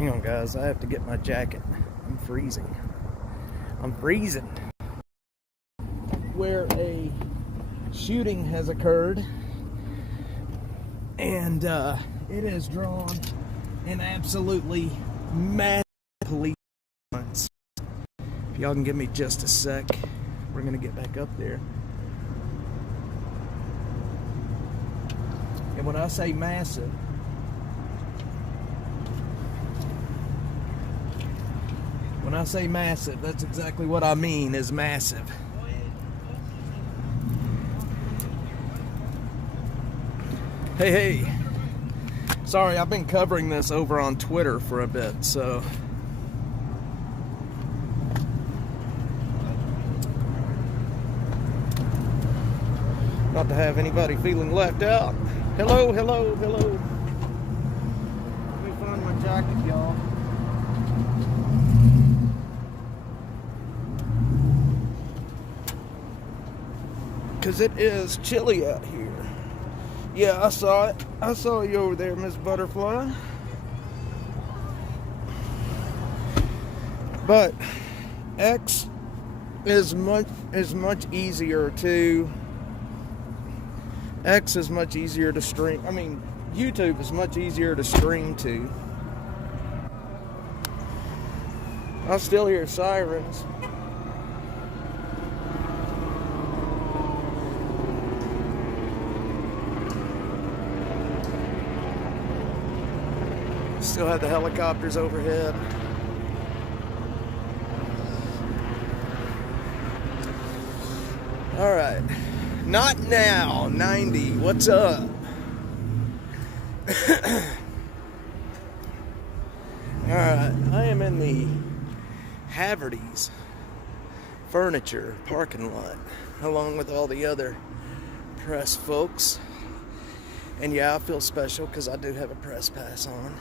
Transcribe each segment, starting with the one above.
Hang on, guys. I have to get my jacket. I'm freezing. I'm freezing. Where a shooting has occurred, and it has drawn an absolutely massive police response. If y'all can give me just a sec, we're gonna get back up there. And when I say massive, that's exactly what I mean, is massive. Hey. Sorry, I've been covering this over on Twitter for a bit, so. Not to have anybody feeling left out. Hello. Let me find my jacket, y'all. Because it is chilly out here. Yeah, I saw it. I saw you over there, Miss Butterfly. But X is much easier to stream. I mean, YouTube is much easier to stream to. I still hear sirens. Still have the helicopters overhead. All right. Not now, 90. What's up? Alright, I am in the Haverty's Furniture parking lot, along with all the other press folks. And yeah, I feel special because I do have a press pass on.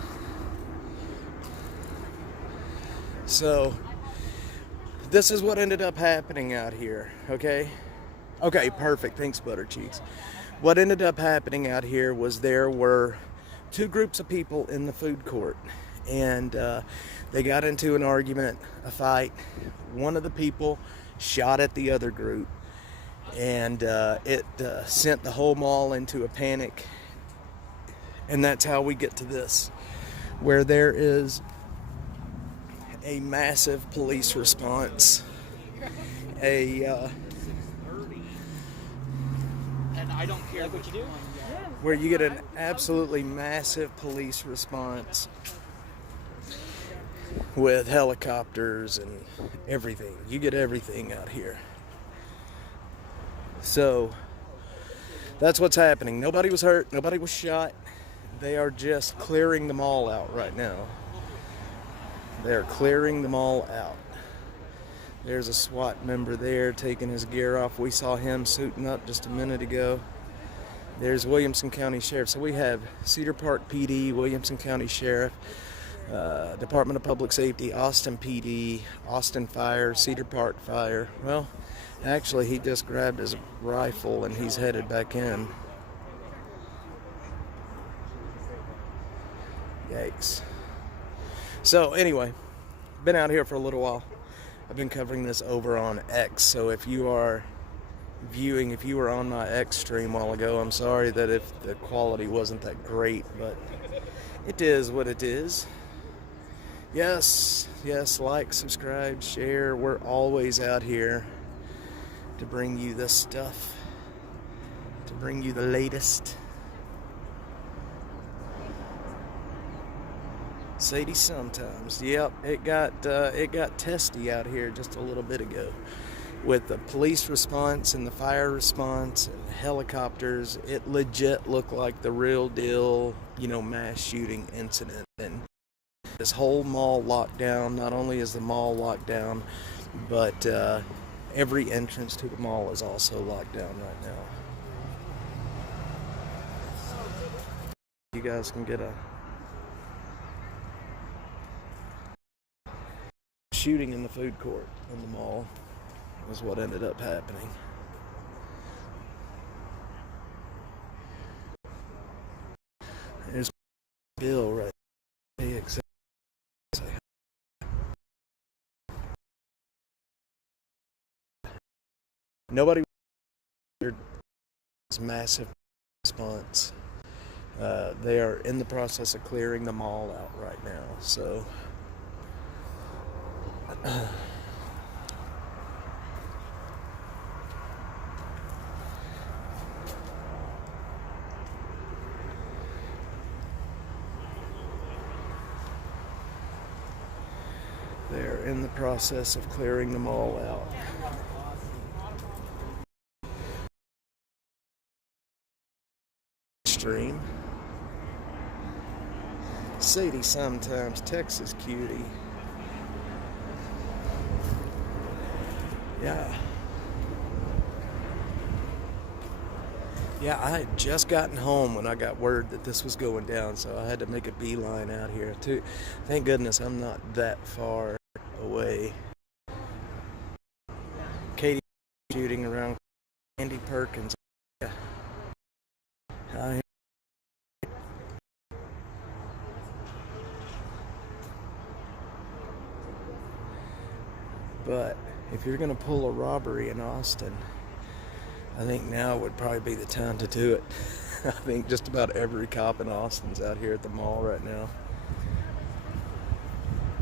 So, this is what ended up happening out here, okay? Okay, perfect. Thanks, Butter Cheeks. What ended up happening out here was there were two groups of people in the food court, and they got into an argument, a fight. One of the people shot at the other group, and it sent the whole mall into a panic. And that's how we get to this, where there is a massive police response, I don't care what you do. Where you get an absolutely massive police response with helicopters and everything. You get everything out here. So that's what's happening. Nobody was hurt. Nobody was shot. They are just clearing the mall out right now. They're clearing the mall out. There's a SWAT member there taking his gear off. We saw him suiting up just a minute ago. There's Williamson County Sheriff. So we have Cedar Park PD, Williamson County Sheriff, Department of Public Safety, Austin PD, Austin Fire, Cedar Park Fire. Well, actually, he just grabbed his rifle and he's headed back in. Yikes. So anyway, been out here for a little while. I've been covering this over on X, so if you are viewing, if you were on my X stream a while ago, I'm sorry that if the quality wasn't that great, but it is what it is. Yes, like, subscribe, share. We're always out here to bring you this stuff, to bring you the latest. Sadie sometimes. Yep, it got testy out here just a little bit ago with the police response and the fire response and helicopters. It legit looked like the real deal, mass shooting incident. And this whole mall locked down. Not only is the mall locked down, but every entrance to the mall is also locked down right now. You guys can get a shooting in the food court in the mall was what ended up happening. There's Bill right there. Nobody. There's massive response. They are in the process of clearing the mall out right now. So. They're in the process of clearing them all out. Stream. Sadie sometimes, Texas cutie. Yeah. Yeah, I had just gotten home when I got word that this was going down, so I had to make a beeline out here too. Thank goodness I'm not that far away. Katie shooting around Andy Perkins. Yeah. But if you're going to pull a robbery in Austin, I think now would probably be the time to do it. I think just about every cop in Austin's out here at the mall right now.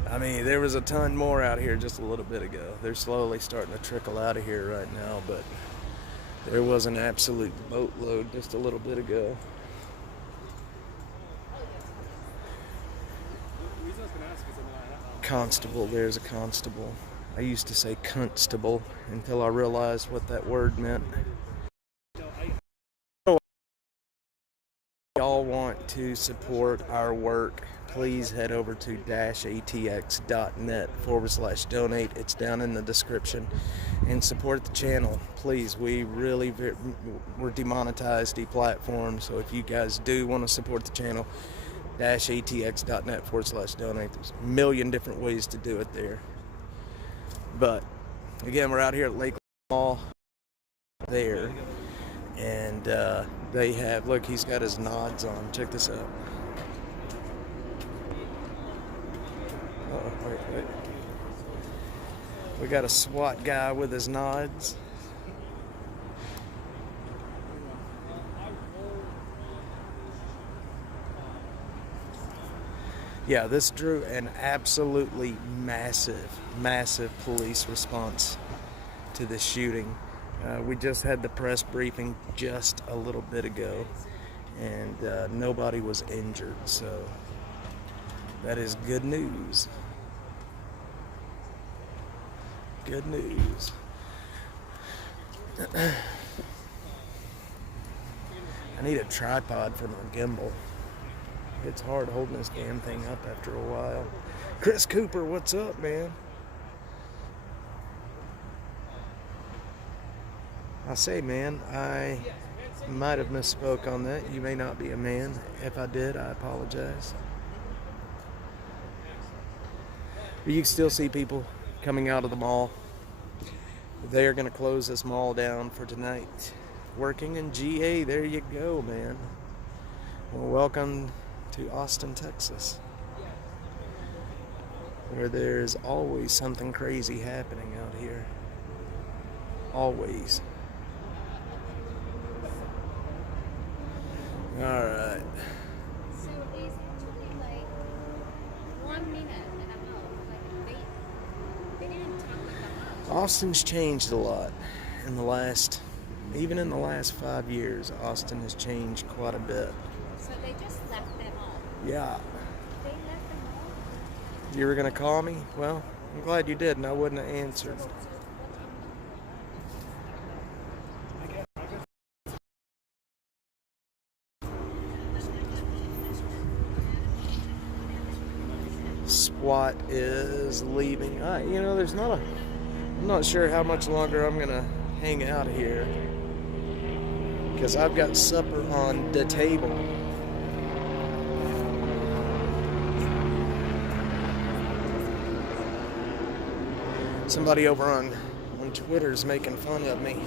I mean, there was a ton more out here just a little bit ago. They're slowly starting to trickle out of here right now, but there was an absolute boatload just a little bit ago. Constable, there's a constable. I used to say constable until I realized what that word meant. Y'all want to support our work, please head over to -atx.net/donate. It's down in the description. And support the channel, please. We're demonetized, deplatformed, so if you guys do want to support the channel, -atx.net/donate. There's a million different ways to do it there. But again, we're out here at Lakeline Mall there. And they have, look, he's got his nods on. Check this out. Wait. We got a SWAT guy with his nods. Yeah, this drew an absolutely massive police response to this shooting. We just had the press briefing just a little bit ago, and nobody was injured, so that is good news. Good news. I need a tripod for my gimbal. It's hard holding this damn thing up after a while. Chris Cooper, what's up, man? I say, man, I might have misspoke on that. You may not be a man. If I did, I apologize. But you can still see people coming out of the mall. They are going to close this mall down for tonight. Working in GA, there you go, man. Well, welcome to Austin, Texas, where there's always something crazy happening out here. Always. All right. So it's actually like 1 minute and a half. Like they didn't talk like that much. Austin's changed a lot in the last, even in the last 5 years. Austin has changed quite a bit. So they just left them all. Yeah. They left them all. You were gonna call me? Well, I'm glad you did, and I wouldn't have answered. SWAT is leaving. There's not a. I'm not sure how much longer I'm gonna hang out here because I've got supper on the table. Somebody over on Twitter is making fun of me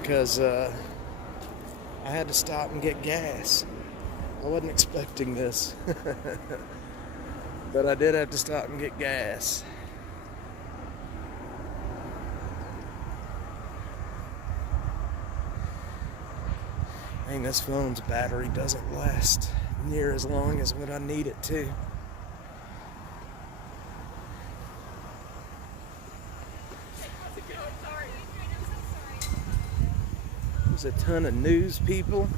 because I had to stop and get gas. I wasn't expecting this, but I did have to stop and get gas. Dang, this phone's battery doesn't last near as long as what I need it to. There's a ton of news people.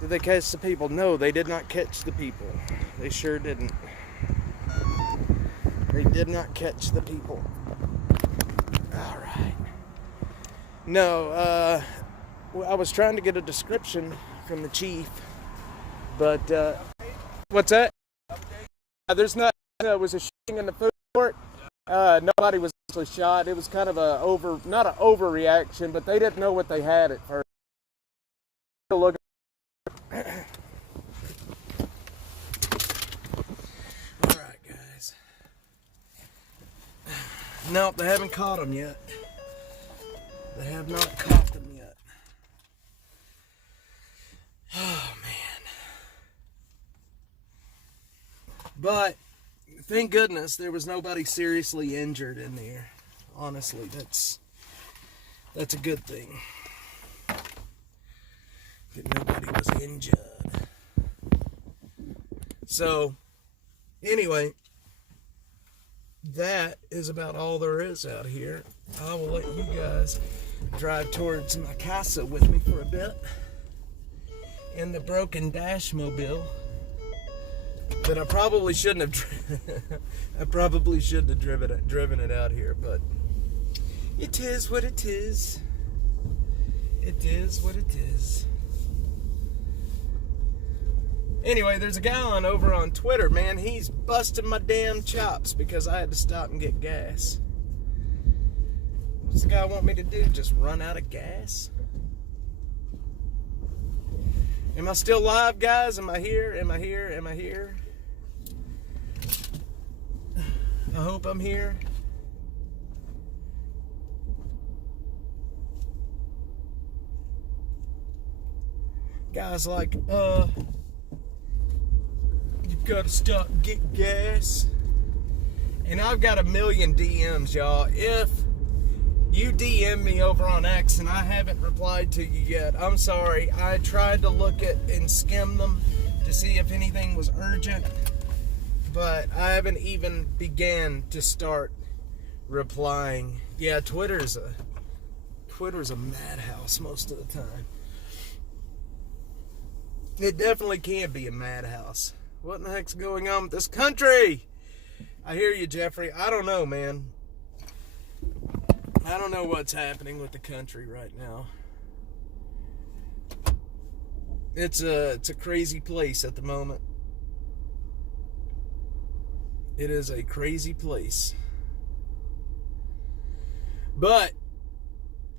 Did they catch the people? No, they did not catch the people. They sure didn't. They did not catch the people. All right. No, I was trying to get a description from the chief, but what's that? There's not. There was a shooting in the food court. Nobody was actually shot. It was kind of not an overreaction, but they didn't know what they had at first. Look. All right, guys. Nope, they haven't caught him yet. They have not caught them yet. Oh, man. But thank goodness there was nobody seriously injured in there. Honestly, that's a good thing. That nobody was injured. So, anyway, that is about all there is out here. I will let you guys drive towards my casa with me for a bit in the broken Dashmobile that I probably shouldn't have driven it out here, but it is what it is. It is what it is. Anyway, there's a guy over on Twitter, man. He's busting my damn chops because I had to stop and get gas. What's the guy want me to do? Just run out of gas? Am I still live, guys? Am I here? Am I here? Am I here? I hope I'm here. Guys like, you've got to stop and get gas. And I've got a million DMs, y'all. If you DM me over on X and I haven't replied to you yet, I'm sorry. I tried to look at and skim them to see if anything was urgent, but I haven't even began to start replying. Yeah, Twitter's a madhouse most of the time. It definitely can be a madhouse. What in the heck's going on with this country? I hear you, Jeffrey. I don't know, man. I don't know what's happening with the country right now. It's a crazy place at the moment. It is a crazy place. But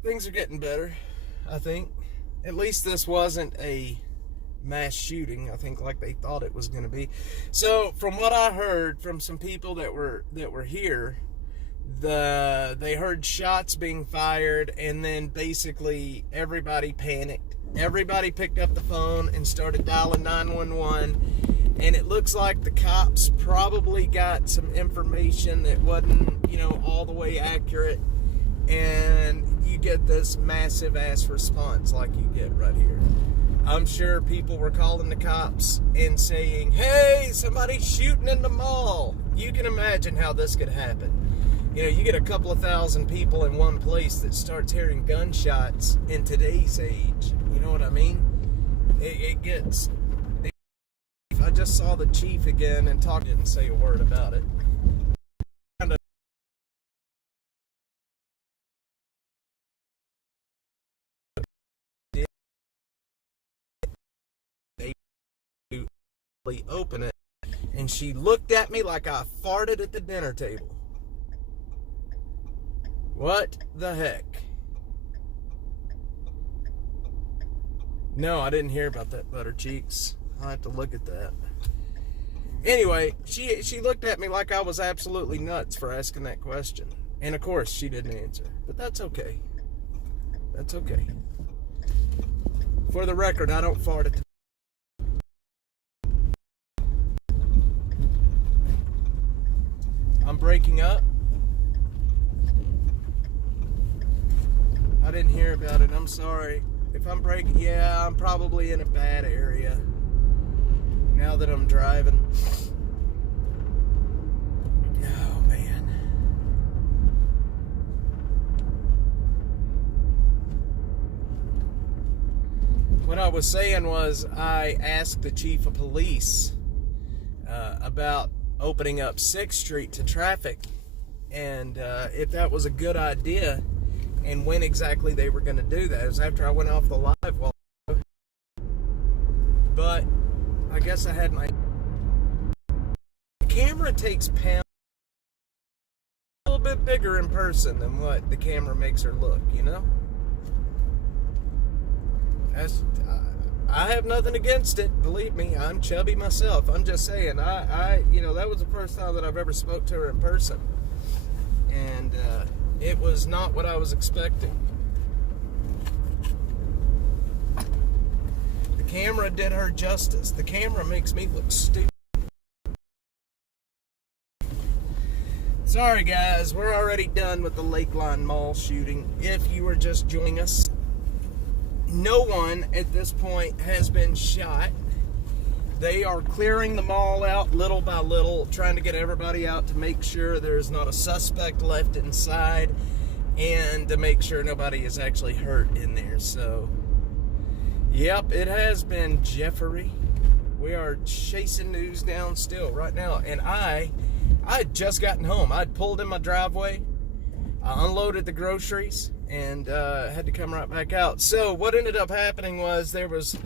things are getting better, I think. At least this wasn't a mass shooting, I think, like they thought it was going to be. So from what I heard from some people that were here, they heard shots being fired, and then basically everybody panicked. Everybody picked up the phone and started dialing 911, and it looks like the cops probably got some information that wasn't, all the way accurate, and you get this massive ass response like you get right here. I'm sure people were calling the cops and saying, hey, somebody's shooting in the mall. You can imagine how this could happen. You get a couple of thousand people in one place that starts hearing gunshots in today's age. You know what I mean? It gets... I just saw the chief again and didn't say a word about it. Open it, and she looked at me like I farted at the dinner table. What the heck? No, I didn't hear about that, Butter Cheeks. I'll have to look at that. Anyway, she looked at me like I was absolutely nuts for asking that question. And of course, she didn't answer. But that's okay. That's okay. For the record, I don't fart at the... I'm breaking up. I didn't hear about it. I'm sorry. If I'm braking, yeah, I'm probably in a bad area now that I'm driving. Oh, man. What I was saying was I asked the chief of police about opening up 6th Street to traffic and if that was a good idea and when exactly they were going to do that. It was after I went off the live wall. But I guess I had my camera takes pounds a little bit bigger in person than what the camera makes her look, you know? I have nothing against it. Believe me, I'm chubby myself. I'm just saying, you know, that was the first time that I've ever spoke to her in person. And it was not what I was expecting. The camera did her justice. The camera makes me look stupid. Sorry guys, we're already done with the Lakeline Mall shooting. If you were just joining us, no one at this point has been shot. They are clearing the mall out little by little, trying to get everybody out to make sure there's not a suspect left inside and to make sure nobody is actually hurt in there. So, yep, it has been Jeffrey. We are chasing news down still right now. And I had just gotten home. I'd pulled in my driveway. I unloaded the groceries and had to come right back out. So what ended up happening was there was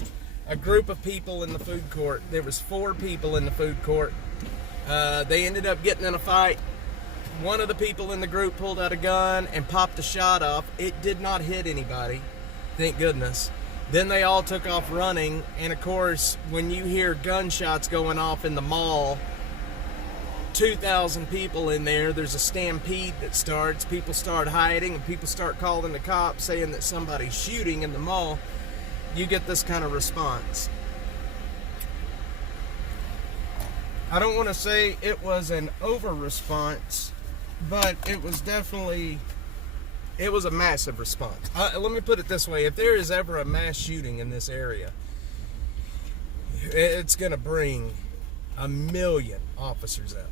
a group of people in the food court. There was 4 people in the food court. They ended up getting in a fight. One of the people in the group pulled out a gun and popped a shot off. It did not hit anybody, thank goodness. Then they all took off running, and of course, when you hear gunshots going off in the mall, 2,000 people in there, there's a stampede that starts. People start hiding and people start calling the cops saying that somebody's shooting in the mall. You get this kind of response. I don't want to say it was an over response, but it was definitely, it was a massive response. Let me put it this way. If there is ever a mass shooting in this area, it's going to bring 1 million officers out.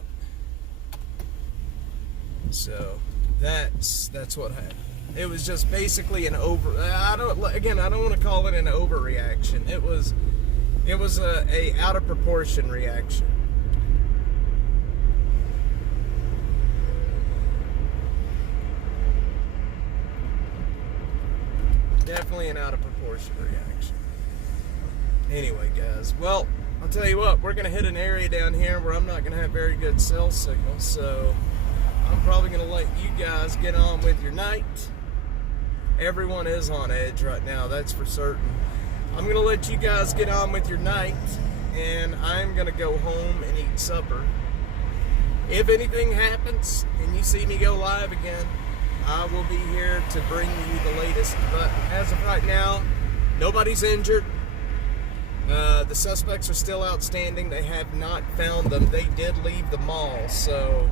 So that's what happened. It was just basically an I don't want to call it an overreaction. It was a out of proportion reaction. Definitely an out of proportion reaction. Anyway, guys, well, I'll tell you what, we're going to hit an area down here where I'm not going to have very good cell signal, so I'm probably going to let you guys get on with your night. Everyone is on edge right now, that's for certain. I'm going to let you guys get on with your night, and I'm going to go home and eat supper. If anything happens and you see me go live again, I will be here to bring you the latest. But as of right now, nobody's injured. The suspects are still outstanding. They have not found them. They did leave the mall, so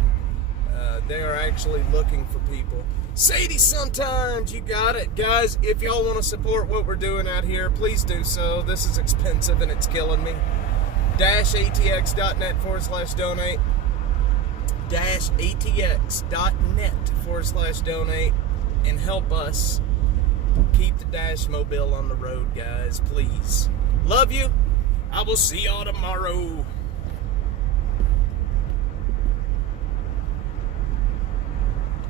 they are actually looking for people. Sadie, sometimes you got it. Guys, if y'all want to support what we're doing out here, please do so. This is expensive and it's killing me. -atx.net/donate. -atx.net/donate and help us keep the Dash Mobile on the road, guys, please. Love you. I will see y'all tomorrow.